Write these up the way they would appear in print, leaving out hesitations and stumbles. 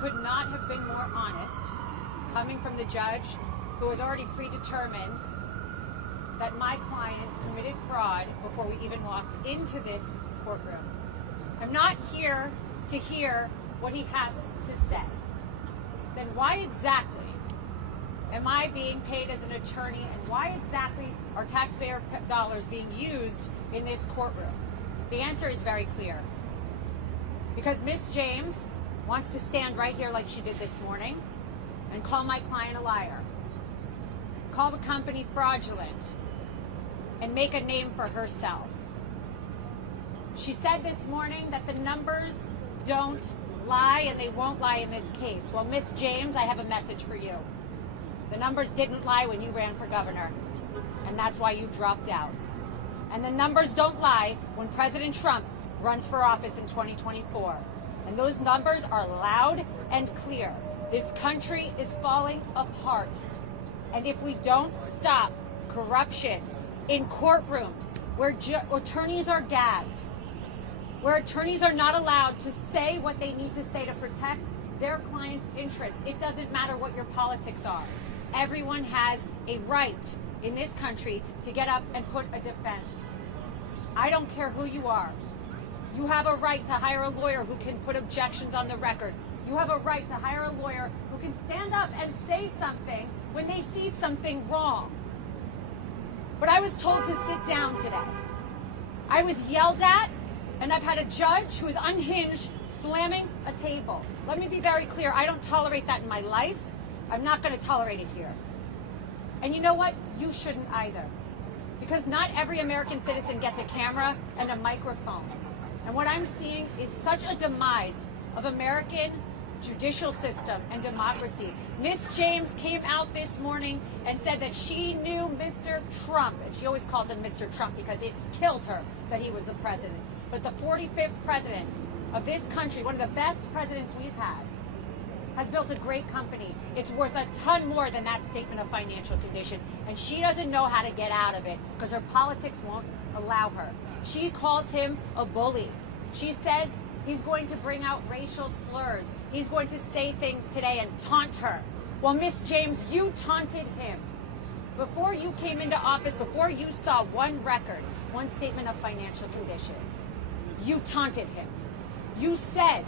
could not have been more honest, coming from the judge who has already predetermined that my client committed fraud before we even walked into this courtroom. I'm not here to hear what he has to say. Then why exactly am I being paid as an attorney, and why exactly are taxpayer dollars being used in this courtroom? The answer is very clear. Because Miss James wants to stand right here like she did this morning and call my client a liar, call the company fraudulent, and make a name for herself. She said this morning that the numbers don't lie and they won't lie in this case. Well, Miss James, I have a message for you. The numbers didn't lie when you ran for governor, and that's why you dropped out. And the numbers don't lie when President Trump runs for office in 2024. And those numbers are loud and clear. This country is falling apart. And if we don't stop corruption in courtrooms where attorneys are gagged, where attorneys are not allowed to say what they need to say to protect their clients' interests, it doesn't matter what your politics are. Everyone has a right in this country to get up and put a defense. I don't care who you are. You have a right to hire a lawyer who can put objections on the record. You have a right to hire a lawyer who can stand up and say something when they see something wrong. But I was told to sit down today. I was yelled at, and I've had a judge who is unhinged slamming a table. Let me be very clear. I don't tolerate that in my life. I'm not going to tolerate it here. And you know what? You shouldn't either. Because not every American citizen gets a camera and a microphone. And what I'm seeing is such a demise of American judicial system and democracy. Miss James came out this morning and said that she knew Mr. Trump, and she always calls him Mr. Trump because it kills her that he was the president. But the 45th president of this country, one of the best presidents we've had, has built a great company. It's worth a ton more than that statement of financial condition. And she doesn't know how to get out of it because her politics won't allow her. She calls him a bully. She says he's going to bring out racial slurs. He's going to say things today and taunt her. Well, Miss James, you taunted him. Before you came into office, before you saw one record, one statement of financial condition, you taunted him. You said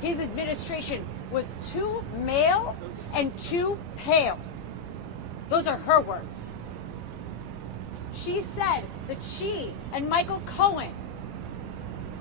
his administration was too male and too pale. Those are her words. She said that she and Michael Cohen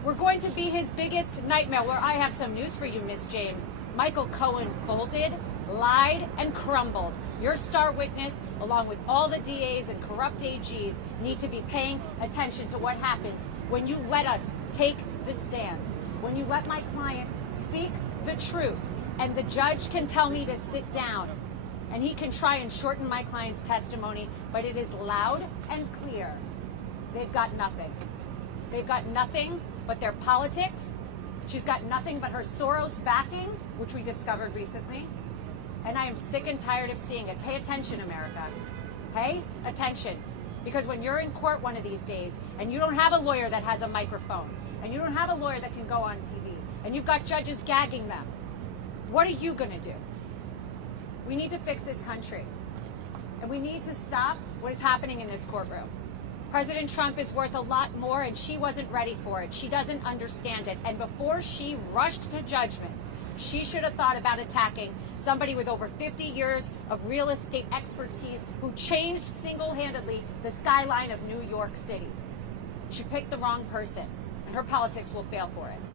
were going to be his biggest nightmare. Well, I have some news for you, Miss James. Michael Cohen folded, lied, and crumbled. Your star witness, along with all the DAs and corrupt AGs, need to be paying attention to what happens when you let us take the stand. When you let my client speak the truth, and the judge can tell me to sit down, and he can try and shorten my client's testimony, but it is loud and clear. They've got nothing. They've got nothing but their politics. She's got nothing but her Soros backing, which we discovered recently. And I am sick and tired of seeing it. Pay attention, America. Pay attention. Because when you're in court one of these days, and you don't have a lawyer that has a microphone, and you don't have a lawyer that can go on TV, and you've got judges gagging them, what are you going to do? We need to fix this country. And we need to stop what is happening in this courtroom. President Trump is worth a lot more, and she wasn't ready for it. She doesn't understand it. And before she rushed to judgment, she should have thought about attacking somebody with over 50 years of real estate expertise who changed single-handedly the skyline of New York City. She picked the wrong person, and her politics will fail for it.